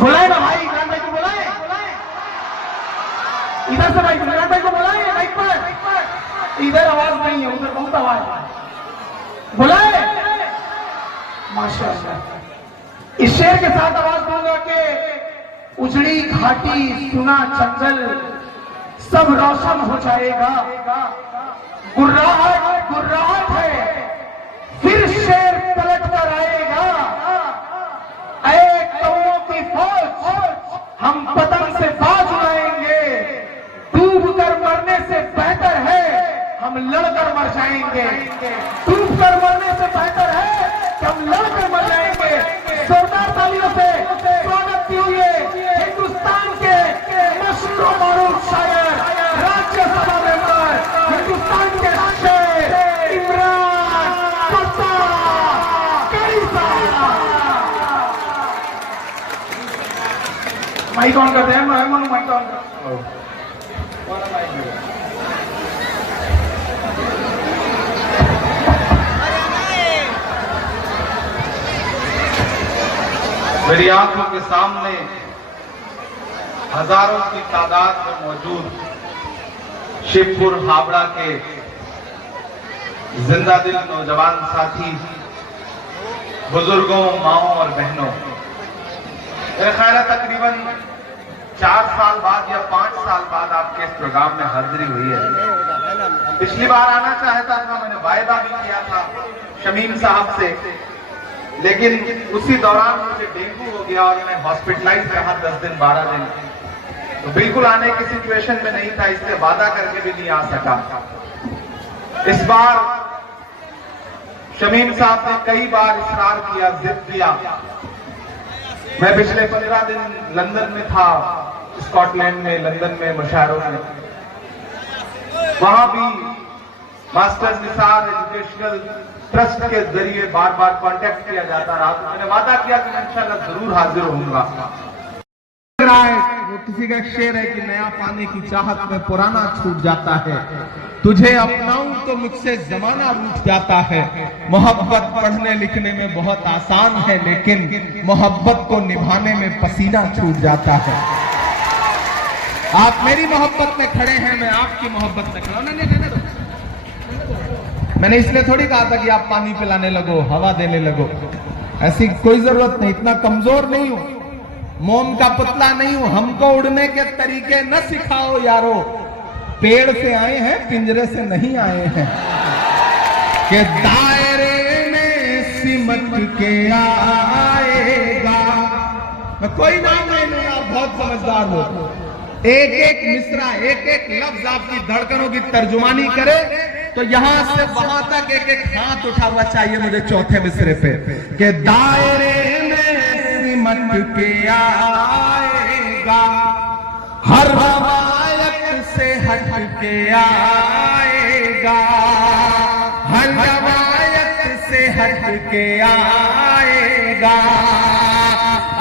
बुलाए ना भाई, इमरान भाई को बुलाए, इधर से भाई इमरान भाई को बुलाए माइक पर। इधर आवाज नहीं है, उधर बहुत आवाज है, बुलाए। माशाअल्लाह। इस शेर के साथ आवाज दूंगा कि उजड़ी घाटी सुना जंगल सब रोशन हो जाएगा। गुर्राहट गुर्राहट है, फिर शेर पलट कर आएगा। ऐ कौओं की फौज, हम पतंग से बाज उड़ाएंगे। डूब कर मरने से बेहतर है हम लड़कर मर जाएंगे। डूब कर मरने से बेहतर है कि हम लड़कर मर जाएंगे। जोरदार तालियों से स्वागत कीजिए हिंदुस्तान के मशहूर मारूफ शायर, राज्यसभा मेंबर, हिंदुस्तान के शेर इमरान माइक ऑन करते हैं, माइक ऑन कर। मेरी आंखों के सामने हजारों की तादाद में मौजूद शिवपुर हावड़ा के जिंदा दिल नौजवान साथी, बुजुर्गों, माओं और बहनों, मेरा ख्याल है तकरीबन 4 साल बाद या 5 साल बाद आपके इस प्रोग्राम में हाजिरी हुई है। पिछली बार आना चाहता था, मैंने वायदा भी किया था शमीम साहब से, लेकिन उसी दौरान मुझे डेंगू हो गया और मैं हॉस्पिटलाइज रहा 10 दिन 12 दिन, तो बिल्कुल आने की सिचुएशन में नहीं था, इससे वादा करके भी नहीं आ सका। इस बार शमीम साहब ने कई बार इसरार किया, जिद किया। मैं पिछले 15 दिन लंदन में था, स्कॉटलैंड में, लंदन में मुशायरों में, वहां भी मास्टर निसार एजुकेशनल ट्रस्ट के जरिए बार बार कांटेक्ट किया जाता रहा। तो मैंने वादा किया कि मैं इंशाल्लाह जरूर हाजिर होऊंगा। वो किसी का शेर है कि नया पाने की चाहत में पुराना छूट जाता है। तुझे अपनाऊं तो मुझसे जमाना रूठ जाता है। मोहब्बत पढ़ने लिखने में बहुत आसान है, लेकिन मोहब्बत को निभाने में पसीना छूट जाता है। आप मेरी मोहब्बत में खड़े हैं, मैं आपकी मोहब्बत में खड़ा हूं। नहीं, मैंने इसलिए थोड़ी कहा था कि आप पानी पिलाने लगो, हवा देने लगो, ऐसी कोई जरूरत नहीं। इतना कमजोर नहीं हूं, मोम का पुतला नहीं हूं। हमको उड़ने के तरीके न सिखाओ यारो, पेड़ से आए हैं पिंजरे से नहीं आए हैं। कि दायरे में सिमट के आएगा। मैं कोई नाम नहीं लूंगा, आप बहुत समझदार हो। एक एक मिसरा, एक एक लफ्ज आपकी धड़कनों की तर्जुमानी करे तो यहां से वहां तक एक एक हाथ उठा हुआ चाहिए मुझे चौथे मिसरे पे। कि दायरे में सिमट के आएगा, हर रवायत से हट के आएगा, हर रवायत से हट के आएगा।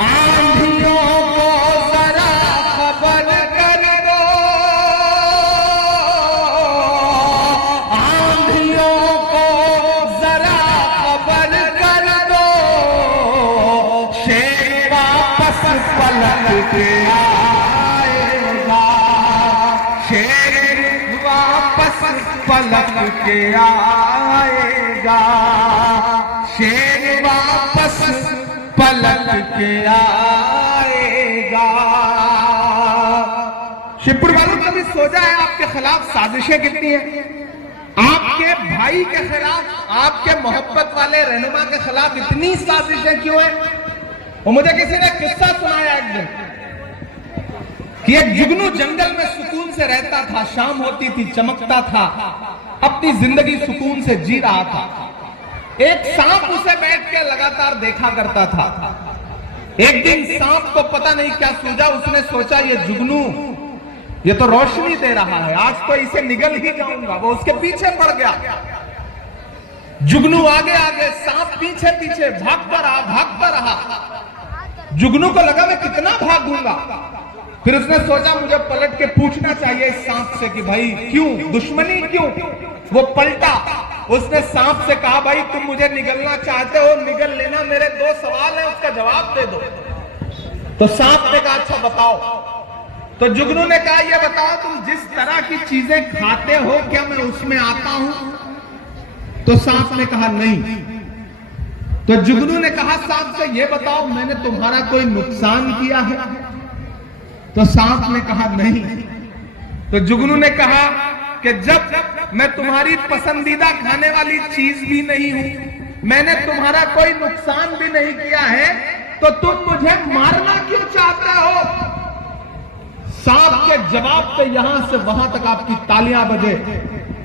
आंधियों को जरा खबर कर दो, आंधियों को जरा खबर कर दो, शेर वापस पलट के आएगा, शेर वापस पलट के आएगा, शेर वापस पलट के आएगा। शिवपुर वालों, कभी सोचा है आपके खिलाफ साजिशें कितनी हैं? आपके भाई के खिलाफ, आपके मोहब्बत वाले रहनुमा के खिलाफ इतनी साजिशें क्यों हैं? और मुझे किसी ने किस्सा सुनाया एक दिन कि एक जुगनू जंगल में सुकून से रहता था, शाम होती थी, चमकता था, अपनी जिंदगी सुकून से जी रहा था। एक सांप उसे बैठ के लगातार देखा करता था। एक दिन सांप को पता नहीं क्या सूझा, उसने सोचा ये जुगनू ये तो रोशनी दे रहा है, आज तो इसे निगल ही जाऊंगा। वो उसके पीछे पड़ गया। जुगनू आगे आगे, सांप पीछे पीछे भागता रहा, भागता रहा। जुगनू को लगा मैं कितना भागूंगा। फिर उसने सोचा मुझे पलट के पूछना चाहिए इस सांप से कि भाई क्यों, दुश्मनी क्यों? वो पलटा, उसने सांप से कहा भाई तुम मुझे निगलना चाहते हो, निगल लेना, मेरे 2 सवाल हैं उसका जवाब दे दो। तो सांप ने कहा अच्छा बताओ। तो जुगनू ने कहा ये बताओ तुम जिस तरह की चीजें खाते हो क्या मैं उसमें आता हूं? तो सांप ने कहा नहीं। तो जुगनू ने कहा सांप से ये बताओ मैंने तुम्हारा कोई नुकसान किया है? तो सांप ने कहा नहीं। तो जुगनू ने कहा कि जब मैं तुम्हारी पसंदीदा खाने वाली चीज भी नहीं हूं, मैंने तुम्हारा कोई नुकसान भी नहीं किया है, तो तुम मुझे मारना क्यों चाहते हो? सांप के जवाब पे यहां से वहां तक आपकी तालियां बजे।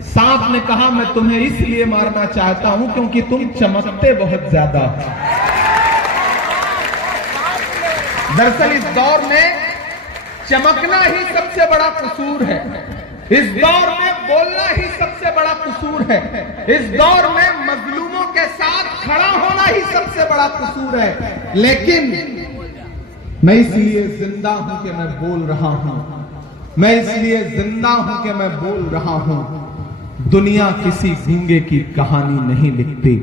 सांप ने कहा मैं तुम्हें इसलिए मारना चाहता हूं क्योंकि तुम चमकते बहुत ज्यादा। दरअसल इस दौर में चमकना ही सबसे बड़ा कसूर है, इस दौर में बोलना ही सबसे बड़ा कसूर है, इस दौर में मजलूमों के साथ खड़ा होना ही सबसे बड़ा कसूर है। लेकिन मैं इसलिए जिंदा हूं कि मैं बोल रहा हूं, मैं इसलिए जिंदा हूं कि मैं बोल रहा हूं। दुनिया किसी गूंगे की कहानी नहीं लिखती।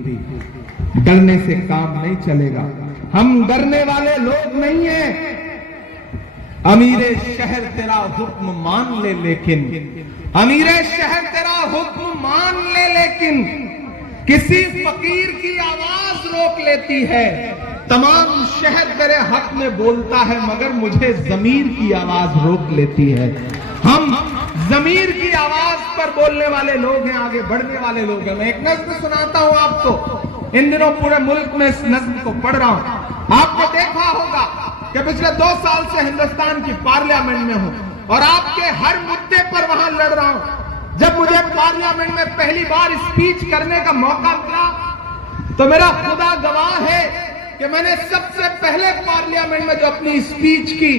डरने से काम नहीं चलेगा, हम डरने वाले लोग नहीं हैं। अमीरे शहर तेरा हुक्म मान ले लेकिन, अमीरे शहर तेरा हुक्म मान ले लेकिन किसी फकीर की आवाज रोक लेती है। तमाम शहर तेरे हक में बोलता है मगर मुझे जमीर की आवाज रोक लेती है। हम जमीर की आवाज पर बोलने वाले लोग हैं, आगे बढ़ने वाले लोग हैं। मैं एक नज्म सुनाता हूं आपको, इन दिनों पूरे मुल्क में इस नज्म को पढ़ रहा हूं। आपने देखा होगा कि पिछले 2 साल से हिंदुस्तान की पार्लियामेंट में हूं और आपके हर मुद्दे पर वहां लड़ रहा हूं। जब मुझे पार्लियामेंट में पहली बार स्पीच करने का मौका मिला तो मेरा खुदा गवाह है कि मैंने सबसे पहले पार्लियामेंट में जो अपनी स्पीच की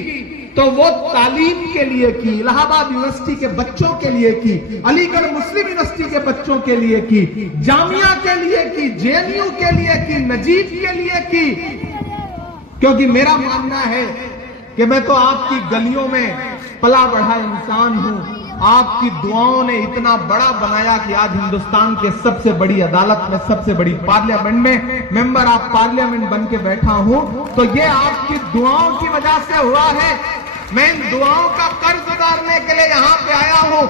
तो वो तालीम के लिए की, इलाहाबाद यूनिवर्सिटी के बच्चों के लिए की, अलीगढ़ मुस्लिम यूनिवर्सिटी के बच्चों के लिए की, जामिया के लिए की, जेएनयू के लिए की, नजीब के लिए की। क्योंकि मेरा मानना है कि मैं तो आपकी गलियों में पला बढ़ा इंसान हूं। आपकी दुआओं ने इतना बड़ा बनाया कि आज हिंदुस्तान के सबसे बड़ी अदालत में, सबसे बड़ी पार्लियामेंट में मेंबर ऑफ पार्लियामेंट बन के बैठा हूं। तो ये आपकी दुआओं की वजह से हुआ है। मैं इन दुआओं का कर्ज उतारने के लिए यहाँ पे आया हूं।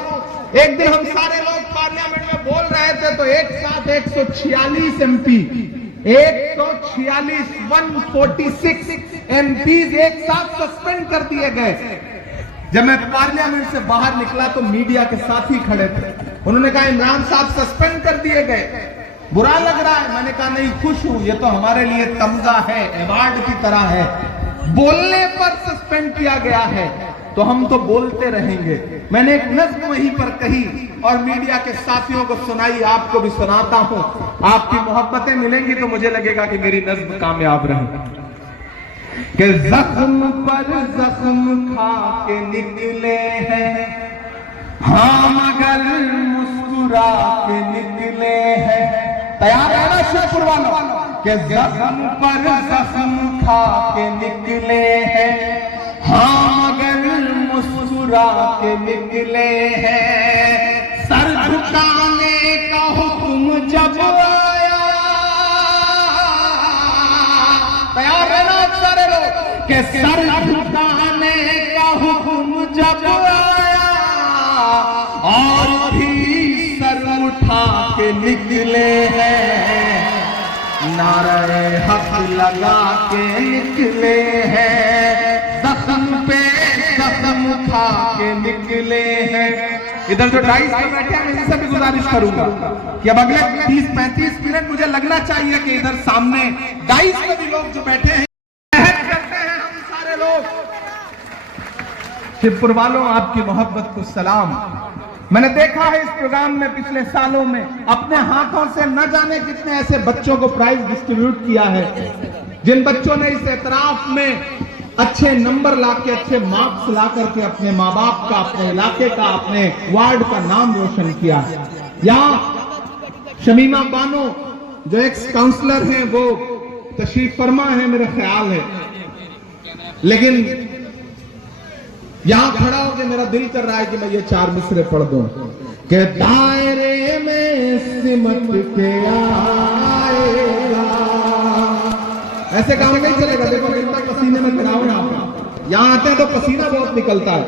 एक दिन हम सारे लोग पार्लियामेंट में बोल रहे थे तो एक साथ 146 MP, 146 146 MPs एक साथ सस्पेंड कर दिए गए। जब मैं पार्लियामेंट से बाहर निकला तो मीडिया के साथी खड़े थे, उन्होंने कहा इमरान साहब सस्पेंड कर दिए गए, बुरा लग रहा है। मैंने कहा नहीं, खुश हूं, ये तो हमारे लिए तमगा है, अवार्ड की तरह है। बोलने पर सस्पेंड किया गया है तो हम तो बोलते रहेंगे। मैंने एक नज्म वहीं पर कही और मीडिया के साथियों को सुनाई, आपको भी सुनाता हूं। आपकी मोहब्बतें मिलेंगी तो मुझे लगेगा कि मेरी नज्म कामयाब रही। कि जख्म पर जख्म खा के निकले हैं, हाँ मगर मुस्कुरा के निकले हैं। तैयार है ना शेखपुर वालों? कि जख्म पर जख्म खा के निकले हैं, हाँ मगर मुस्कुरा के निकले हैं। सर झुकाने का हुक्म जब आया, तैयार है ना सारे लोग? कि सर झुकाने का हुक्म जब आया और भी सर उठा के निकले हैं, नारे हक लगा के निकले हैं, जख्म पे जख्म खा के निकले हैं। इधर जो डाइस पर बैठे हैं मैं इनसे भी गुजारिश करूंगा कि अब अगले 30-35 मिनट मुझे लगना चाहिए कि इधर सामने डाइस पर भी लोग जो बैठे हैं करते हैं हम सारे लोग। शिवपुर वालों, आपकी मोहब्बत को सलाम। मैंने देखा है इस प्रोग्राम में पिछले सालों में अपने हाथों से न जाने कितने ऐसे बच्चों को प्राइज डिस्ट्रीब्यूट किया है जिन बच्चों ने इस एतराफ में अच्छे नंबर लाके, अच्छे मार्क्स ला करके अपने माँ बाप का, अपने इलाके का, अपने वार्ड का नाम रोशन किया। यहाँ शमीमा बानो जो एक्स काउंसलर हैं वो तशरीफ फरमा है मेरा ख्याल है, लेकिन यहां खड़ा होकर मेरा दिल कर रहा है कि मैं ये 4 मिसरे पढ़ दूं कि दायरे में सिमट के आएगा। ऐसे काम नहीं चलेगा। देखो कितना पसीने में खड़ा हूं यहाँ यहाँ आते हैं तो पसीना बहुत निकलता है,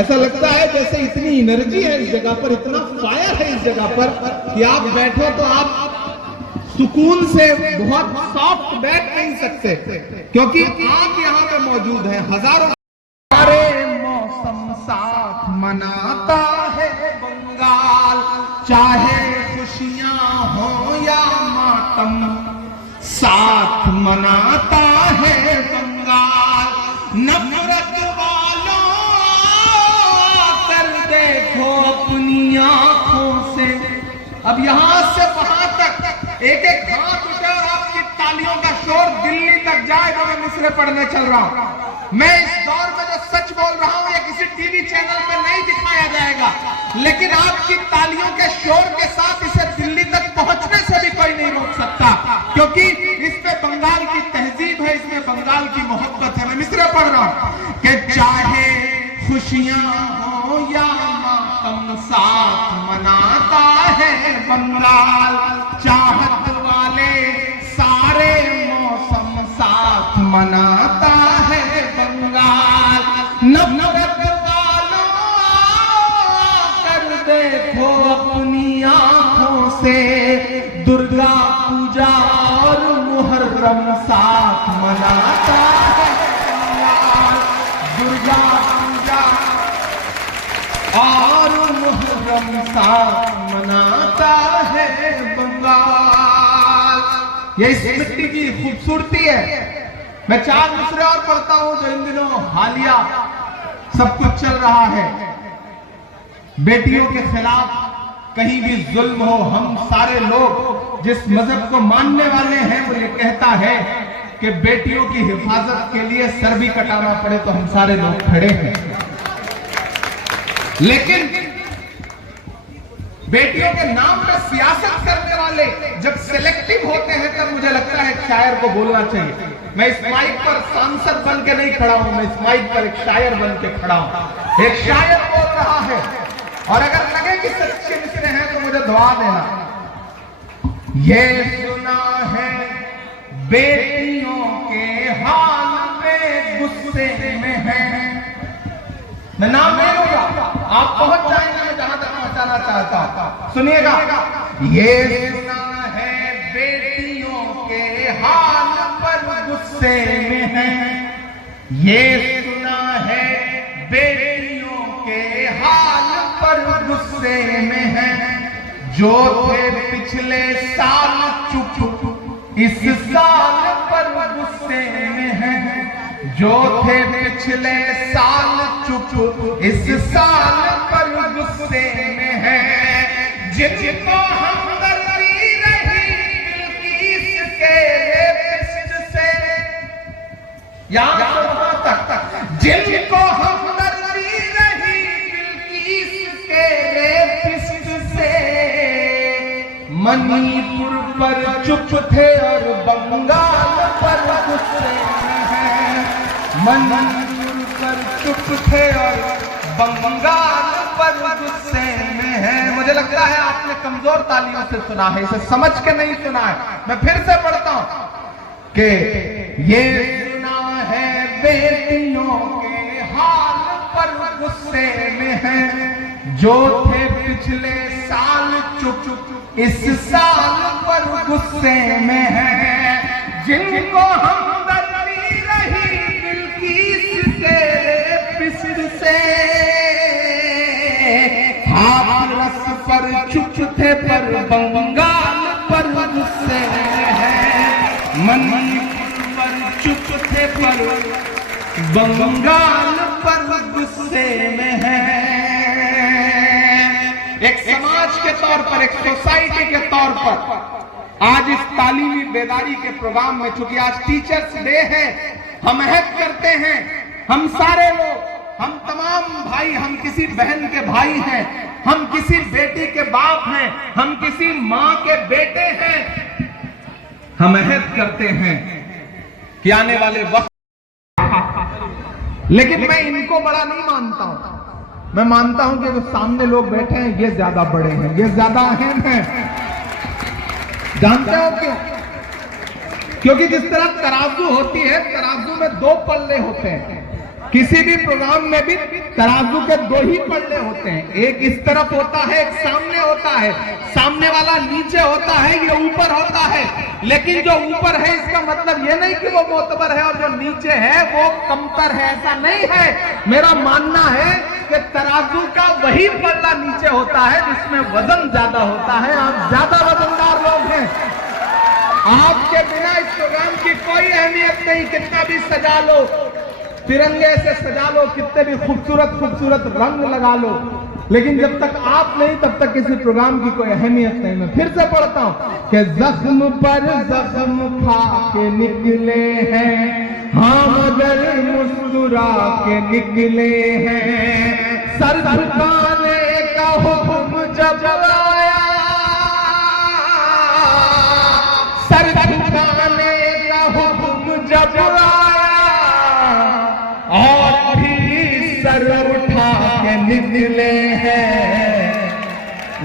ऐसा लगता है जैसे इतनी एनर्जी है इस जगह पर, इतना फायर है इस जगह पर कि आप बैठो तो आप सुकून से बहुत सॉफ्ट बैठ नहीं सकते, क्योंकि आप यहाँ पे मौजूद हैं। हजारों सारे मौसम साथ मनाता है बंगाल, चाहे खुशियां हो या मातम साथ मनाता है बंगाल। नफरत वालों कर देखो अपनी आंखों से। अब यहां से वहां तक एक एक हाथ उठे और आपकी तालियों का शोर दिल्ली तक जाए तो मैं मिसरे पढ़ने चल रहा हूं। मैं इस दौर में जो सच बोल रहा हूं ये किसी टीवी चैनल में नहीं दिखाया जाएगा, लेकिन आपकी तालियों के शोर के साथ इसे दिल्ली तक पहुंचने से भी कोई नहीं रोक सकता, क्योंकि इसमें बंगाल की तहजीब है, इसमें बंगाल की मोहब्बत है। मैं मिसरे पढ़ रहा हूं कि चाहे खुशियां हो या मातम साथ मनाता है बंगाल, चाहत वाले सारे मौसम साथ मनाता है बंगाल। नफरत वालों कर देखो अपनी आंखों से, दुर्गा पूजा और मुहर्रम साथ मनाता है बंगाल। दुर्गा पूजा और मुहर्रम साथ मनाता है बंगाल। ये इस मिट्टी की खूबसूरती है। मैं 4 मिसरे और पढ़ता हूं जो इन दिनों हालिया सब कुछ चल रहा है। बेटियों के खिलाफ कहीं भी जुल्म हो, हम सारे लोग जिस मजहब को मानने वाले हैं वो ये कहता है कि बेटियों की हिफाजत के लिए सर भी कटाना पड़े तो हम सारे लोग खड़े हैं। लेकिन बेटियों के नाम पर सियासत करने वाले जब सिलेक्टिव होते हैं तब मुझे लगता है शायर को बोलना चाहिए। मैं इस माइक पर सांसद बन के नहीं खड़ा हूं, मैं इस माइक पर एक शायर बन के खड़ा हूं। एक शायर बोल रहा है और अगर लगे कि सच्चे मिसरे हैं तो मुझे दुआ देना। ये सुना है बेटियों के हाल में गुस्से में है। मैं नाम नहीं लूंगा, आप पहुंच जाएंगे मैं जहां तक पहुंचाना चाहता हूं। सुनिएगा, ये सुना है बेटियों के हाल पर गुस्से में है। ये सुना है बेटियों के हाल पर गुस्से में है। जो थे पिछले साल चुप इस साल पर गुस्से में है। जो थे पिछले साल चुप इस साल पर गुस्से में है। जिनको हमदर्दी रही बिल्किस के रेपिस्ट से, यहाँ तक जिनको हमदर्दी रही बिल्किस के रेपिस्ट से, मणिपुर पर चुप थे और बंगाल पर गुस्से में है। मणिपुर पर चुप थे और बंगाल पर गुस्से में है। मुझे लगता है आपने कमजोर तालियों से सुना है, इसे समझ के नहीं सुना है। मैं फिर से पढ़ता हूं कि ये सुना है बेटियों के हाल पर गुस्से में है। जो थे पिछले साल चुप इस साल पर गुस्से में है। जिनको हमदर्दी रही बिल्किस के रेपिस्ट से, हाथरस पर चुप थे पर बंगाल पर गुस्से में है। मणिपुर पर चुप थे पर बंगाल पर गुस्से में है। एक समाज के तौर पर, एक सोसाइटी के तौर पर आज इस तालीमी बेदारी के प्रोग्राम में, चूंकि आज टीचर्स डे है, हम अहद करते हैं, हम सारे लोग, हम तमाम भाई, हम किसी बहन के भाई हैं, हम किसी बेटी के बाप हैं, हम किसी मां के बेटे हैं। हम अहद करते हैं कि आने वाले वक्त, लेकिन मैं इनको बड़ा नहीं मानता हूं। मैं मानता हूं कि जो सामने लोग बैठे हैं ये ज्यादा बड़े हैं, ये ज्यादा अहम हैं। जानते हो क्यों? क्योंकि जिस तरह तराजू होती है, तराजू में 2 पल्ले होते हैं। किसी भी प्रोग्राम में भी तराजू के दो ही पल्ले होते हैं, एक इस तरफ होता है, एक सामने होता है। सामने वाला नीचे होता है, ये ऊपर होता है। लेकिन जो ऊपर है इसका मतलब ये नहीं कि वो मोतबर है और जो नीचे है वो कमतर है, ऐसा नहीं है। मेरा मानना है कि तराजू का वही पल्ला नीचे होता है जिसमें वजन ज्यादा होता है। आप ज्यादा वजनदार लोग हैं, आपके बिना इस प्रोग्राम की कोई अहमियत नहीं। कितना भी सजा लो, तिरंगे से सजा लो, कितने भी खूबसूरत खूबसूरत रंग लगा लो, लेकिन जब तक आप नहीं तब तक किसी प्रोग्राम की कोई अहमियत नहीं। मैं फिर से पढ़ता हूं कि जख्म पर जख्म खा के निकले हैं, हाँ मगर मुस्कुरा के निकले हैं। सर झुकाने का हुक्म जब आया, सर झुकाने का हुक्म जब आया, और भी सर उठा के निकले हैं,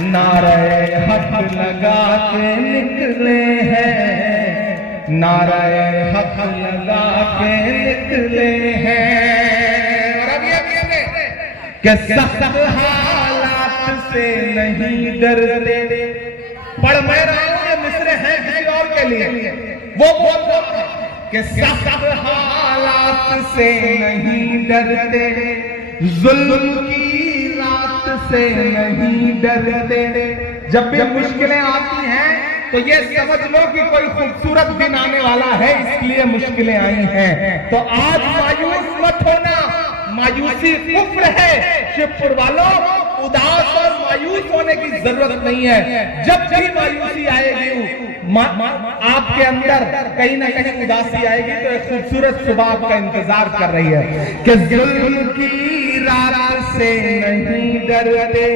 नारे हक लगा के निकले हैं, नारे हक लगा के निकले हैं। और अब ये कि सख्त हालात से नहीं डरते। पढ़ मैं रहा हूं, ये मिसरे हैं किसी और के लिए। वो बोल रहा है कि सख्त हालात से नहीं डरते, जुल्म की रात से नहीं डरते। जब भी मुश्किलें आती हैं तो ये समझ लो कि कोई खूबसूरत दिन आने वाला है, इसलिए मुश्किलें आई हैं। तो आज मायूस मत होना, मायूसी कुफ्र है। शिवपुर वालों, उदास और मायूस होने की जरूरत नहीं है। जब भी मायूसी आएगी आपके अंदर कहीं ना कहीं उदासी आएगी, तो एक खूबसूरत सुबह आपका इंतजार कर रही है कि जुल्म की रात से नहीं डरते,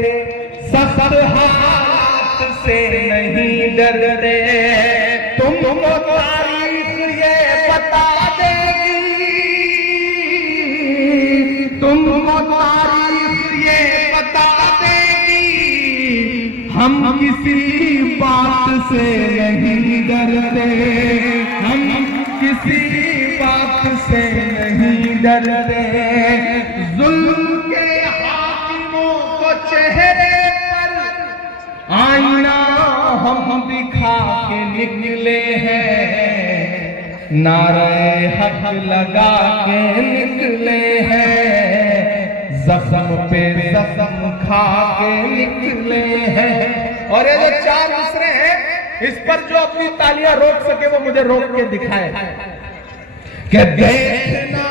सख्त हालात से नहीं डरते। तुमको तारीख ये बता देगी, तुमको तारीख ये बता देगी, हम किसी बात से नहीं डरते, हम किसी बात से नहीं डरते। जुल्म के हाकिमों को चेहरे पर आईना हम दिखा के निकले हैं, नारे हक लगा के निकले हैं, जख्म पे जख्म खा के निकले हैं। और ये जो चार मिसरे हैं, इस पर जो अपनी तालियां रोक सके वो मुझे रोक के दिखाए कि देखना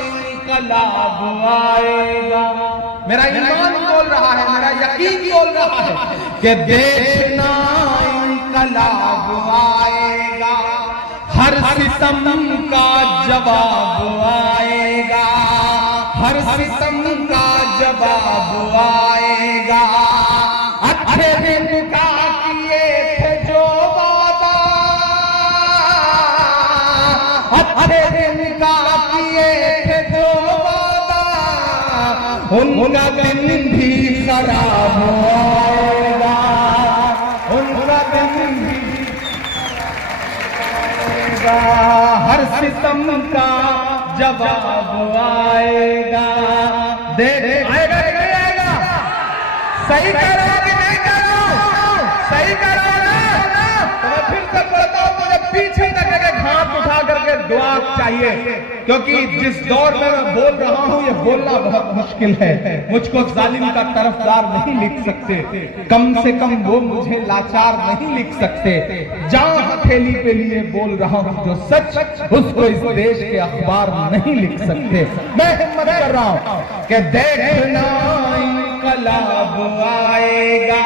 इनकलाब आएगा। मेरा ईमान बोल रहा है, मेरा यकीन बोल रहा है कि देखना इनकलाब आएगा, हर सितम का जवाब आएगा, हर सितम का जवाब आएगा। अच्छे दिन का किए थे जो वादा, अच्छे दिन का किए थे जो वादा, उनका दिन भी खराब आएगा, उनका दिन भी आएगा, हर सितम का जवाब आएगा। देख आएगा नहीं आएगा? सही कह रहा कि नहीं कह रहा? सही कह रहा ना? तो मैं फिर से बोलता हूं, मुझे पीछे तक के घाट उठा करके दुआ चाहिए, क्योंकि जिस दौर में मैं बोल रहा हूं ये बोलना बहुत मुश्किल है। मुझको जालिम का तरफदार नहीं लिख सकते, कम से कम वो मुझे लाचार नहीं लिख सकते। जहां हथेली पे लिए बोल रहा हूं जो सच, उसको इस देश के अखबार नहीं लिख सकते। मैं हिम्मत कर रहा हूं कि देखना इनकलाब आएगा,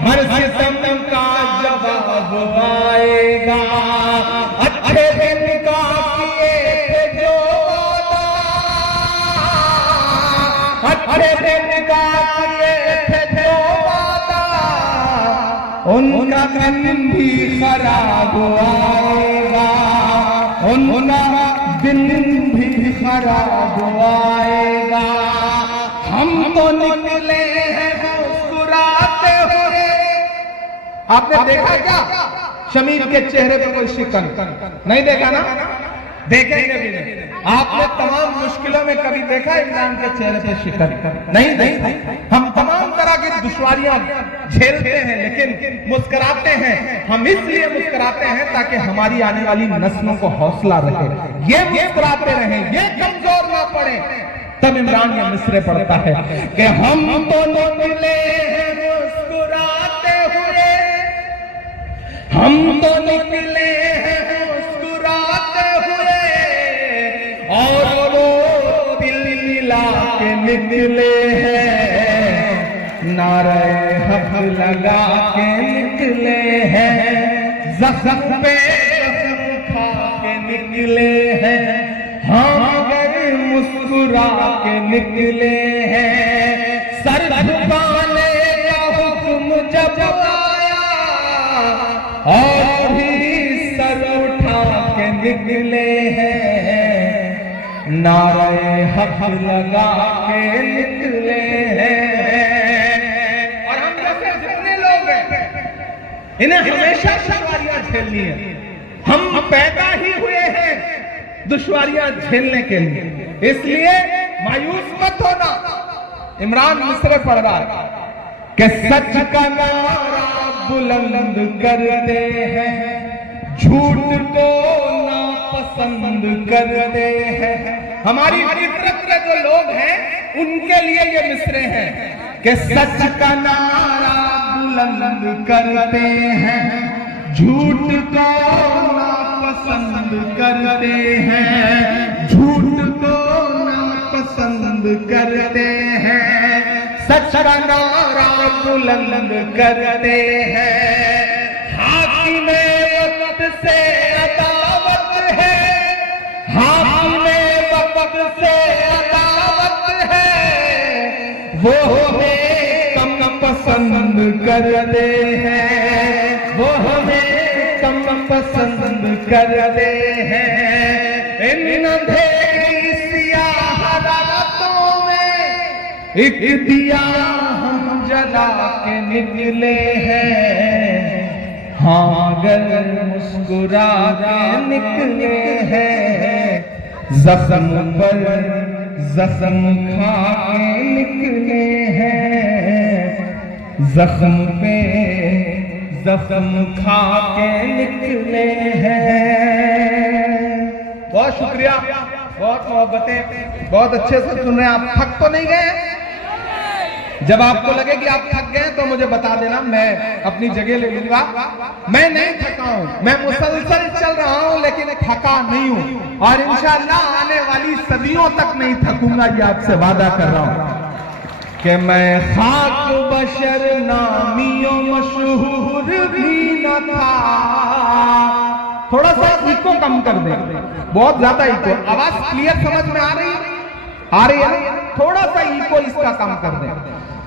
हर सितम का जवाब आएगा। अच्छे दिन का किए थे जो वादा, अच्छे दिन का किए थे जो वादा, उनका दिन भी खराब आएगा, उनका दिन भी खराब आएगा। हम तो निकले हैं मुस्कुराते हुए। आपने देखा क्या शमीम के चेहरे पे कोई शिकन? नहीं देखा ना? देखेंगे भी नहीं। आपने तमाम मुश्किलों में कभी देखा इमरान के चेहरे पे शिकन? नहीं। हम तमाम तरह की दुश्वारियां झेलते हैं लेकिन मुस्कुराते हैं। हम इसलिए मुस्कुराते हैं ताकि हमारी आने वाली नस्लों को हौसला रहे, ये मुस्कुराते रहें, ये कमजोर ना पड़े। तब इमरान ये मिसरे पढ़ता है कि हम तो निकले हैं मुस्कुराते हुए, हम तो निकले हैं मुस्कुराते हुए, और वो दिल मिला के निकले हैं, नारे हक लगा के निकले हैं, ज़ख्म पे ज़ख्म खा के निकले हैं, हम गए मुस्कुरा के निकले हैं। सर झुकाने का हुक्म जब आया और भी सर उठा के निकले हैं, नारे हक लगा के निकले हैं। और हम जैसे जितने लोग हैं इन्हें हमेशा दुश्वारियां झेलनी है। हम पैदा ही हुए हैं दुश्वारियां झेलने के लिए, इसलिए मायूस मत होना। इमरान मिसरे पढ़ रहा है कि सच का नारा बुलंद करते हैं, झूठ को नापसंद करते हैं। हमारी फितरत के जो लोग हैं उनके लिए ये मिसरे हैं कि सच का नारा बुलंद करते हैं, झूठ को नापसंद करते हैं, झूठ को नापसंद करते हैं, सच का नारा बुलंद करते हैं। हाकिमे वक्त से अदावत है, हाकिमे वक्त से अदावत है, वो हमें कम पसंद करते हैं, वो हमें कम पसंद करते हैं। इन अंधेरी स्याह रातों में एक दिया हम जला के निकले हैं, हाँ अगर मुस्कुरा के निकले हैं, जख्म पर जख्म खा के निकले हैं, जख्म पे जख्म खा के निकले हैं। बहुत शुक्रिया, बहुत मोहब्बतें, बहुत अच्छे से सुन रहे हैं आप। थक तो नहीं गए? जब आपको लगे कि आप थक गए तो मुझे बता देना, मैं अपनी जगह ले लूंगा। मैं नहीं थका हूं, मैं मुसलसल चल रहा हूं लेकिन थका नहीं हूं, और इंशाअल्लाह आने वाली सदियों तक नहीं थकूंगा, ये आपसे वादा कर रहा हूं कि मैं खाक बशर नामियों मशहूर भी न था। थोड़ा सा इको कम कर दे, बहुत ज्यादा इको। आवाज क्लियर समझ में आ रही है? आ रही है? थोड़ा सा इको इसका कम कर दे।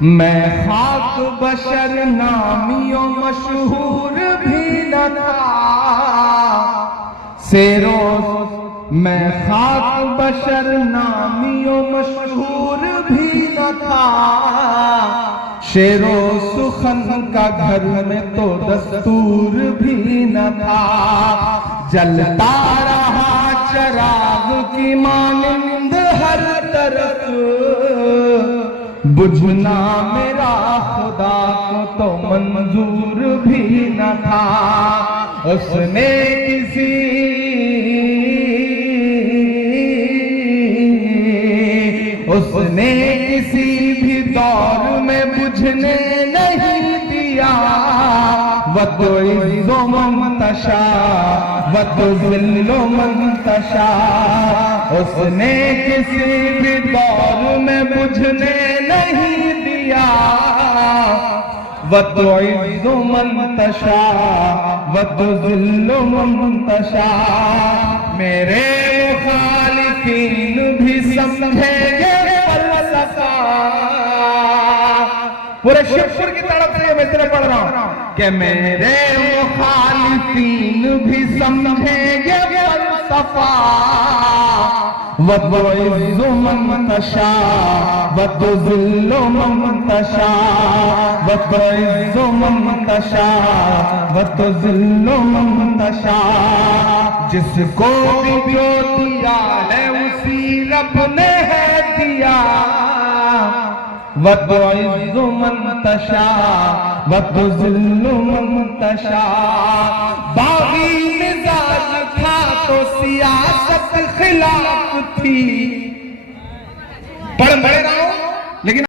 मैं खाक बशर नामियों मशहूर भी न था, शेरों मैं खाक बशर नामियों मशहूर भी न था, शेरो सुखन का घर में तो दस्तूर भी न था, जलता रहा चराग की मानिंद हर तरफ, बुझना मेरा खुदा को तो मंजूर भी न था। उसने किसी भी दौर में बुझने नहीं दिया, वतुइज़्ज़ु मंतशा वतुज़िल्लु मंतशा। उसने किसी भी दौर में बुझने नहीं दिया, वतुइज़्ज़ु मंतशा वतुज़िल्लु मंतशा। मेरे मुखालिफीन भी समझेंगे फलसफा। पूरे शिवपुर की तरफ से मित्र पढ़ रहा हूं कि मेरे मुखालिफीन भी समझेंगे फलसफा, वतुइज़्ज़ु मन तशा वतुज़िल्लु मन तशा वतुइज़्ज़ु मन तशा वतुज़िल्लु मन तशा। जिसको भी जो दिया है उसी रब ने है दिया। वतुइज़्ज़ु मन तशा वतुज़िल्लु मन तशा। बागी मिजाज था तो सियासत खिलाफ थी। पढ़ रहा हूं लेकिन